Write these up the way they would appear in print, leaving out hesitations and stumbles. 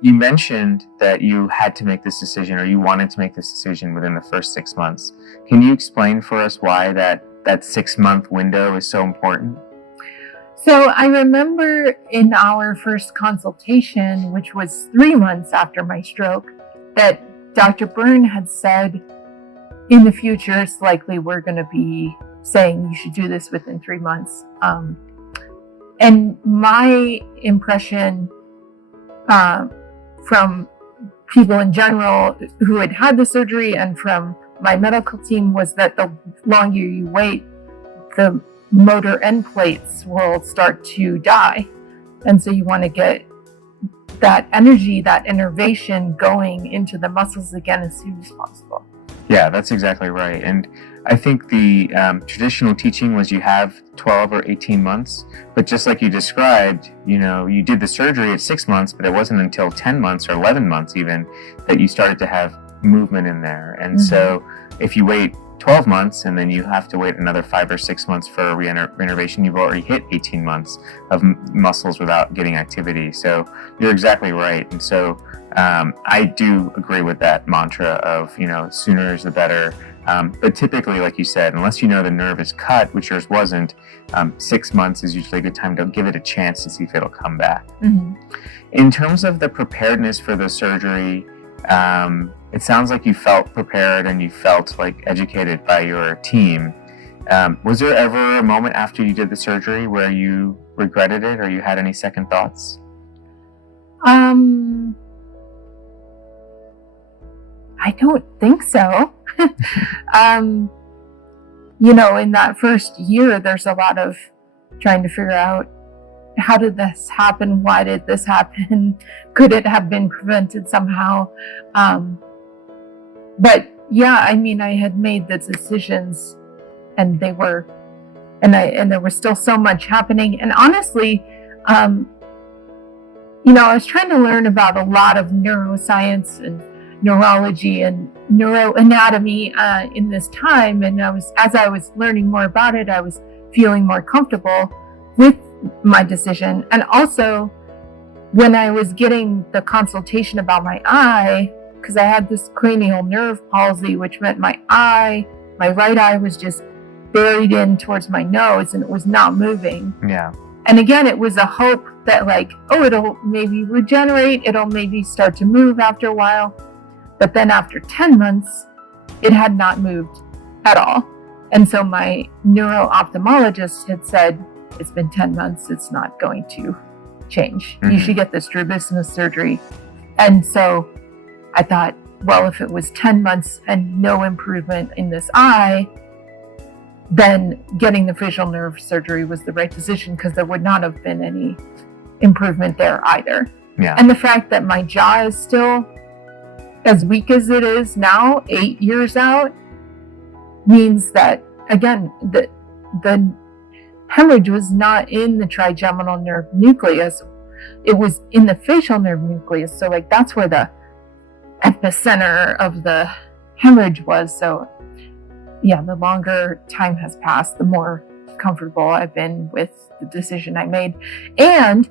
You mentioned that you had to make this decision, or you wanted to make this decision within the first 6 months. Can you explain for us why that 6-month window is so important? So I remember in our first consultation, which was 3 months after my stroke, that Dr. Byrne had said, in the future, it's likely we're going to be saying you should do this within 3 months. And my impression from people in general who had had the surgery and from my medical team was that the longer you wait, the motor end plates will start to die. And so you want to get that energy, that innervation going into the muscles again as soon as possible. Yeah, that's exactly right. And I think the traditional teaching was you have 12 or 18 months, but just like you described, you did the surgery at 6 months, but it wasn't until 10 months or 11 months even that you started to have movement in there. And so if you wait 12 months and then you have to wait another 5 or 6 months for reinnervation, you've already hit 18 months of muscles without getting activity. So you're exactly right. And so I do agree with that mantra of, sooner is the better. But typically, like you said, unless you know the nerve is cut, which yours wasn't, 6 months is usually a good time to give it a chance to see if it'll come back. In terms of the preparedness for the surgery, it sounds like you felt prepared and you felt like educated by your team. Was there ever a moment after you did the surgery where you regretted it or you had any second thoughts? I don't think so. In that first year, there's a lot of trying to figure out, how did this happen? Why did this happen? Could it have been prevented somehow? But yeah, I had made the decisions and there was still so much happening. And honestly, I was trying to learn about a lot of neuroscience and neurology and neuroanatomy in this time. And as I was learning more about it, I was feeling more comfortable with my decision. And also when I was getting the consultation about my eye, because I had this cranial nerve palsy, which meant my right eye was just buried in towards my nose and it was not moving. Yeah. And again, it was a hope that it'll maybe regenerate, it'll maybe start to move after a while. But then after 10 months, it had not moved at all. And so my neuro-ophthalmologist had said, it's been 10 months, it's not going to change. You should get this strabismus surgery. And so I thought, well, if it was 10 months and no improvement in this eye, then getting the facial nerve surgery was the right decision because there would not have been any improvement there either. Yeah. And the fact that my jaw is still as weak as it is now, 8 years out, means that, again, the hemorrhage was not in the trigeminal nerve nucleus. It was in the facial nerve nucleus. So that's where the epicenter of the hemorrhage was. So yeah, the longer time has passed, the more comfortable I've been with the decision I made. And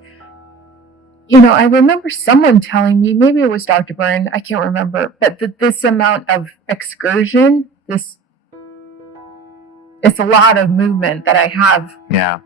I remember someone telling me, maybe it was Dr. Byrne, I can't remember, but that this amount of excursion, it's a lot of movement that I have. Yeah.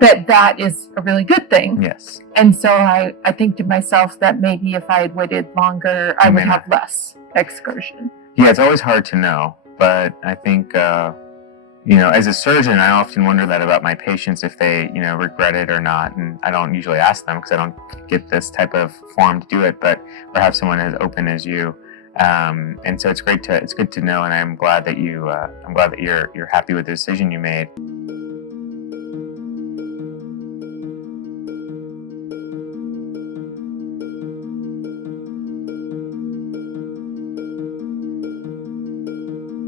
That is a really good thing. Yes. And so I think to myself that maybe if I had waited longer, I would have less excursion. Yeah, it's always hard to know, but I think, as a surgeon, I often wonder that about my patients, if they, regret it or not. And I don't usually ask them because I don't get this type of forum to do it, but perhaps someone as open as you. And so it's good to know. And I'm glad that you're happy with the decision you made.